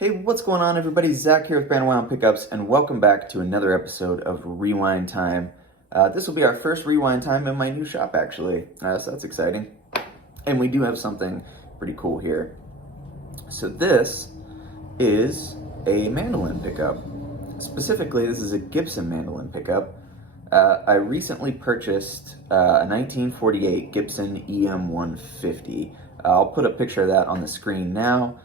Hey, what's going on, everybody? Zach here with Brandonwound Pickups, and welcome back to another episode of Rewind Time. This will be our first Rewind Time in my new shop, actually, so that's exciting. And we do have something pretty cool here. So this is a mandolin pickup. Specifically, this is a Gibson mandolin pickup. I recently purchased a 1948 Gibson EM-150. I'll put a picture of that on the screen now.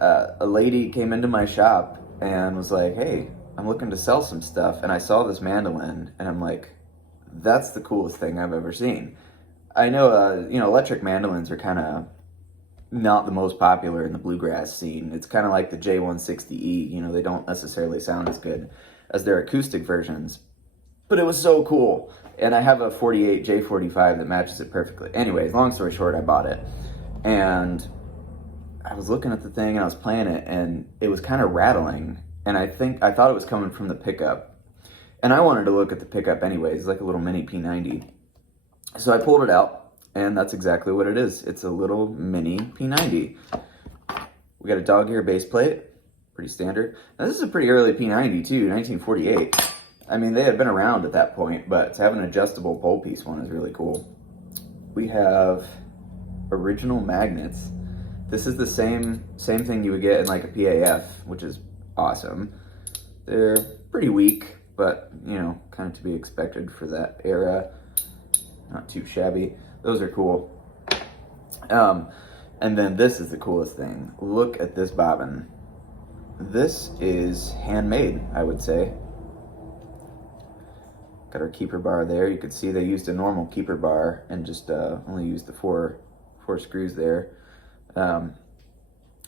A lady came into my shop and was like, hey, I'm looking to sell some stuff, and I saw this mandolin, and I'm like, that's the coolest thing I've ever seen. I know, electric mandolins are kind of not the most popular in the bluegrass scene. It's kind of like the J160E, they don't necessarily sound as good as their acoustic versions, but it was so cool, and I have a 48 J45 that matches it perfectly. Anyways, long story short, I bought it, and I was looking at the thing and I was playing it, and it was kind of rattling, and I thought it was coming from the pickup, and I wanted to look at the pickup anyways. It's like a little mini P-90. So I pulled it out, and that's exactly what it is. It's a little mini P-90. We got a dog ear base plate, pretty standard. Now this is a pretty early P-90 too, 1948. I mean, they had been around at that point, but to have an adjustable pole piece one is really cool. We have original magnets. This is the same thing you would get in like a PAF, which is awesome. They're pretty weak, but kind of to be expected for that era. Not too shabby. Those are cool. And then this is the coolest thing. Look at this bobbin. This is handmade, I would say. Got our keeper bar there. You could see they used a normal keeper bar and just only used the four screws there.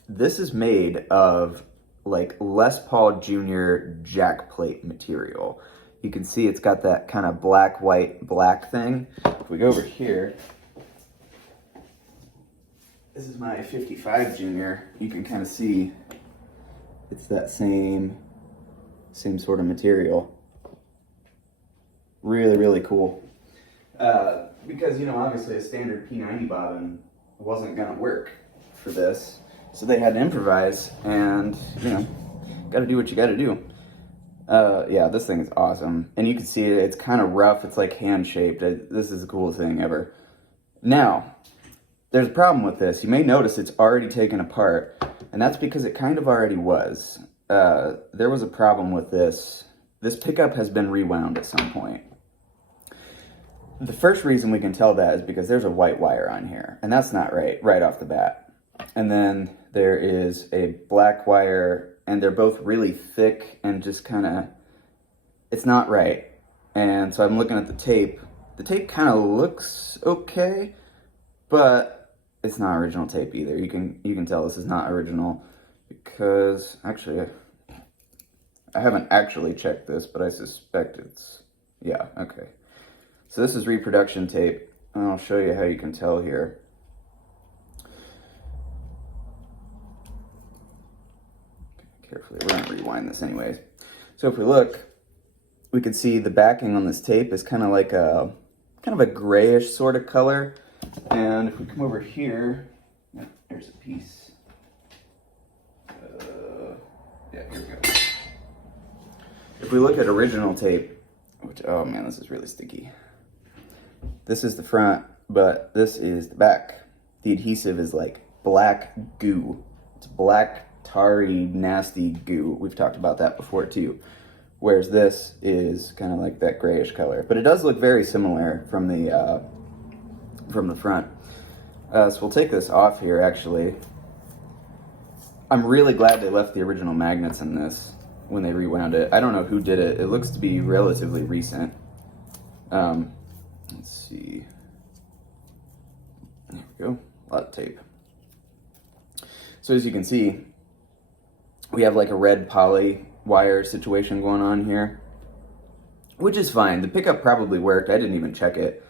This is made of like Les Paul Jr. jack plate material. You can see it's got that kind of black, white, black thing. If we go over here, this is my 55 Junior. You can kind of see it's that same sort of material. Really, really cool. Because, obviously a standard P-90 bobbin wasn't gonna work for this, so they had to improvise, and gotta do what you gotta do. Yeah, this thing is awesome, and you can see it's kind of rough. It's like hand shaped. This is the coolest thing ever. Now, there's a problem with this. You may notice it's already taken apart, and that's because it kind of already was. There was a problem with this. This pickup has been rewound at some point. The first reason we can tell that is because there's a white wire on here, and that's not right off the bat. And then there is a black wire, and they're both really thick and just kind of, it's not right. And so I'm looking at the tape. The tape kind of looks okay, but it's not original tape either. You can tell this is not original because, actually, I haven't actually checked this, but I suspect it's, yeah, okay. So this is reproduction tape, and I'll show you how you can tell here. Carefully, we're gonna rewind this anyways. So if we look, we can see the backing on this tape is kind of like a grayish sort of color. And if we come over here, yeah, there's a piece. Yeah, here we go. If we look at original tape, which, oh man, this is really sticky. This is the front, but this is the back. The adhesive is like black goo. It's black, tarry, nasty goo. We've talked about that before too. Whereas this is kind of like that grayish color, but it does look very similar from the front. So we'll take this off here. Actually, I'm really glad they left the original magnets in this when they rewound it. I don't know who did it. It looks to be relatively recent. Let's see. There we go. A lot of tape. So as you can see, we have like a red poly wire situation going on here, which is fine. The pickup probably worked. I didn't even check it.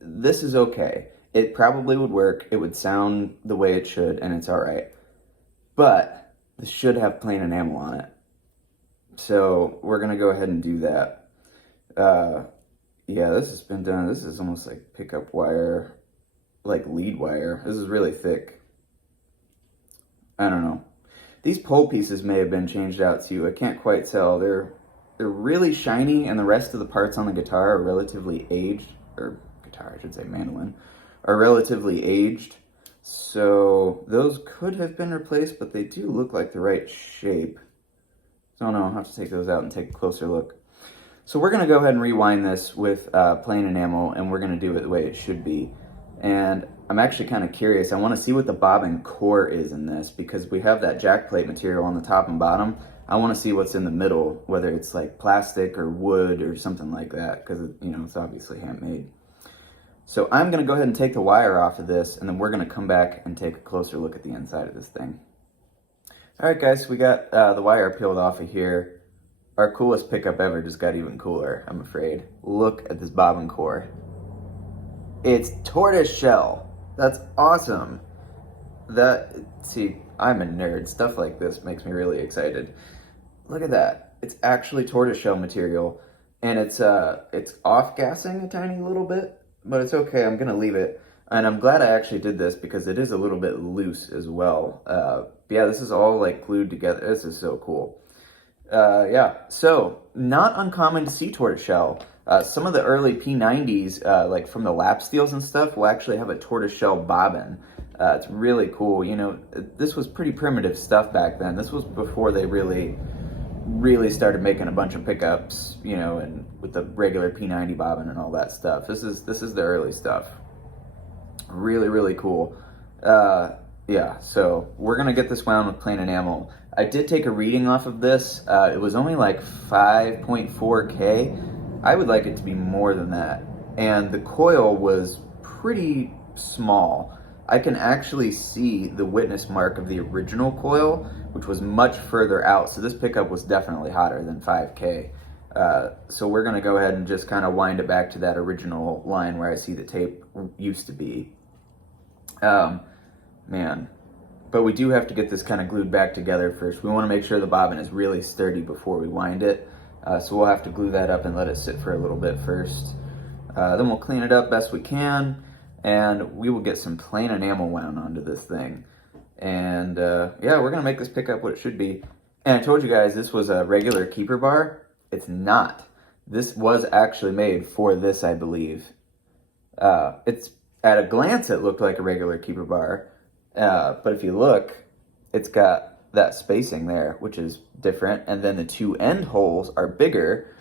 This is okay. It probably would work. It would sound the way it should, and it's all right. But this should have plain enamel on it. So we're going to go ahead and do that. Yeah, this has been done. This is almost like pickup wire, like lead wire. This is really thick. I don't know. These pole pieces may have been changed out too. I can't quite tell. They're really shiny, and the rest of the parts on the guitar are relatively aged, or guitar, I should say, mandolin, are relatively aged. So those could have been replaced, but they do look like the right shape. So I don't know, I'll have to take those out and take a closer look. So we're going to go ahead and rewind this with plain enamel, and we're going to do it the way it should be. And I'm actually kind of curious. I want to see what the bobbin core is in this, because we have that jack plate material on the top and bottom. I want to see what's in the middle, whether it's like plastic or wood or something like that, because, you know, it's obviously handmade. So I'm going to go ahead and take the wire off of this, and then we're going to come back and take a closer look at the inside of this thing. All right, guys, so we got the wire peeled off of here. Our coolest pickup ever just got even cooler, I'm afraid. Look at this bobbin core. It's tortoise shell. That's awesome. See, I'm a nerd. Stuff like this makes me really excited. Look at that. It's actually tortoise shell material, and it's off-gassing a tiny little bit, but it's okay. I'm gonna leave it, and I'm glad I actually did this because it is a little bit loose as well. Yeah, this is all like glued together. This is so cool. Yeah, so not uncommon to see tortoise shell. Some of the early P-90s, like from the lap steels and stuff, will actually have a tortoise shell bobbin. It's really cool. You know, this was pretty primitive stuff back then. This was before they really started making a bunch of pickups, you know, and with the regular P-90 bobbin and all that stuff. This is the early stuff. Really, really cool. Yeah, so we're gonna get this wound with plain enamel. I did take a reading off of this. It was only like 5.4K. I would like it to be more than that. And the coil was pretty small. I can actually see the witness mark of the original coil, which was much further out. So this pickup was definitely hotter than 5K. So we're gonna go ahead and just kind of wind it back to that original line where I see the tape used to be. Man, but we do have to get this kind of glued back together first. We want to make sure the bobbin is really sturdy before we wind it. So we'll have to glue that up and let it sit for a little bit first. Then we'll clean it up best we can, and we will get some plain enamel wound onto this thing. And yeah, we're gonna make this pick up what it should be. And I told you guys this was a regular keeper bar. It's not. This was actually made for this, I believe. It's at a glance it looked like a regular keeper bar. But if you look, it's got that spacing there, which is different. And then the two end holes are bigger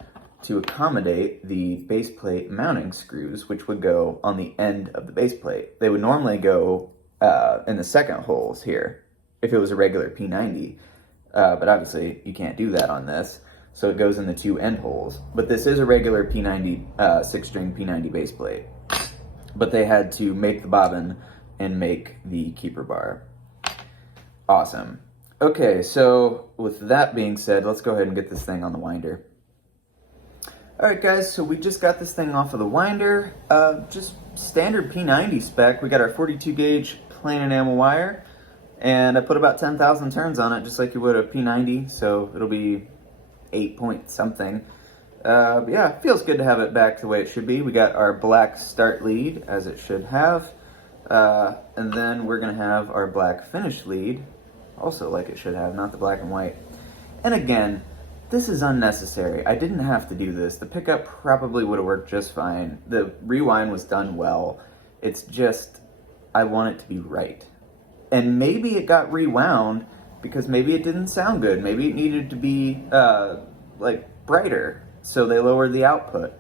to accommodate the base plate mounting screws, which would go on the end of the base plate. They would normally go in the second holes here if it was a regular P-90. But obviously you can't do that on this. So it goes in the two end holes. But this is a regular P-90, 6-string P-90 base plate. But they had to make the bobbin and make the keeper bar. Awesome. Okay, so with that being said, let's go ahead and get this thing on the winder. All right, guys, so we just got this thing off of the winder. Just standard P-90 spec. We got our 42 gauge plain enamel wire, and I put about 10,000 turns on it, just like you would a P-90, so it'll be 8 point something. But yeah, it feels good to have it back the way it should be. We got our black start lead, as it should have. And then we're going to have our black finish lead, also like it should have, not the black and white. And again, this is unnecessary. I didn't have to do this. The pickup probably would have worked just fine. The rewind was done well. It's just, I want it to be right. And maybe it got rewound because maybe it didn't sound good. Maybe it needed to be, like, brighter. So they lowered the output,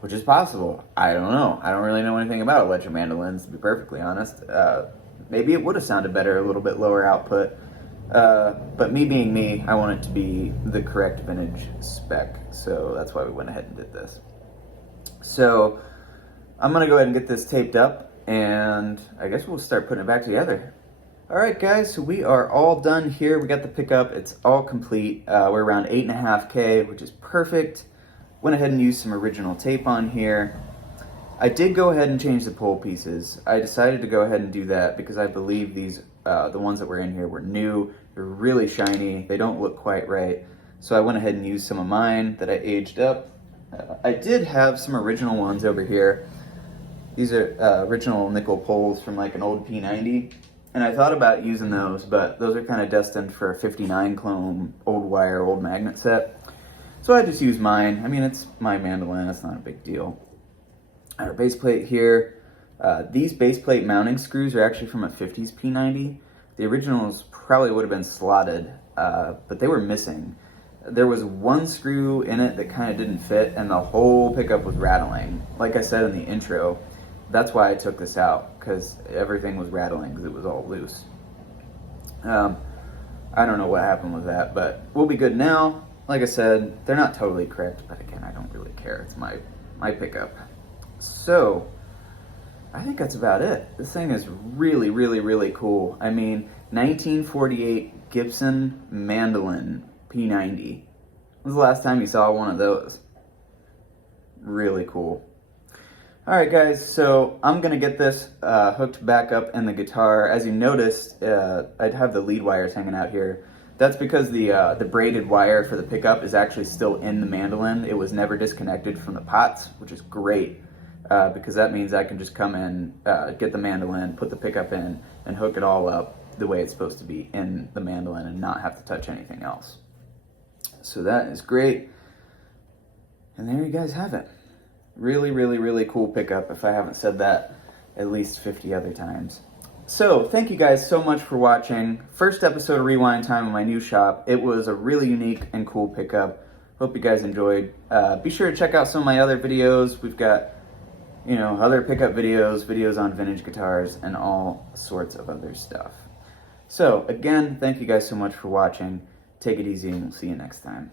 which is possible. I don't know. I don't really know anything about electric mandolins, to be perfectly honest. Maybe it would have sounded better, a little bit lower output. But me being me, I want it to be the correct vintage spec. So that's why we went ahead and did this. So I'm going to go ahead and get this taped up, and I guess we'll start putting it back together. All right, guys, so we are all done here. We got the pickup. It's all complete. We're around 8.5K, which is perfect. Went ahead and used some original tape on here. I did go ahead and change the pole pieces. I decided to go ahead and do that because I believe these, the ones that were in here were new. They're really shiny. They don't look quite right. So I went ahead and used some of mine that I aged up. I did have some original ones over here. These are original nickel poles from like an old P-90. And I thought about using those, but those are kind of destined for a 59 clone, old wire, old magnet set. So I just use mine. I mean, it's my mandolin, it's not a big deal. Our base plate here. These base plate mounting screws are actually from a 50s P-90. The originals probably would have been slotted, but they were missing. There was one screw in it that kind of didn't fit, and the whole pickup was rattling. Like I said in the intro, that's why I took this out, because everything was rattling because it was all loose. I don't know what happened with that, but we'll be good now. Like I said, they're not totally correct, but again, I don't really care. It's my pickup. So, I think that's about it. This thing is really, really, really cool. I mean, 1948 Gibson Mandolin P-90. When was the last time you saw one of those? Really cool. Alright guys, so I'm going to get this hooked back up in the guitar. As you noticed, I'd have the lead wires hanging out here. That's because the braided wire for the pickup is actually still in the mandolin. It was never disconnected from the pots, which is great, because that means I can just come in, get the mandolin, put the pickup in, and hook it all up the way it's supposed to be in the mandolin and not have to touch anything else. So that is great. And there you guys have it. Really, really, really cool pickup, if I haven't said that at least 50 other times. So, thank you guys so much for watching. First episode of Rewind Time in my new shop. It was a really unique and cool pickup. Hope you guys enjoyed. Be sure to check out some of my other videos. We've got, other pickup videos, videos on vintage guitars, and all sorts of other stuff. So, again, thank you guys so much for watching. Take it easy, and we'll see you next time.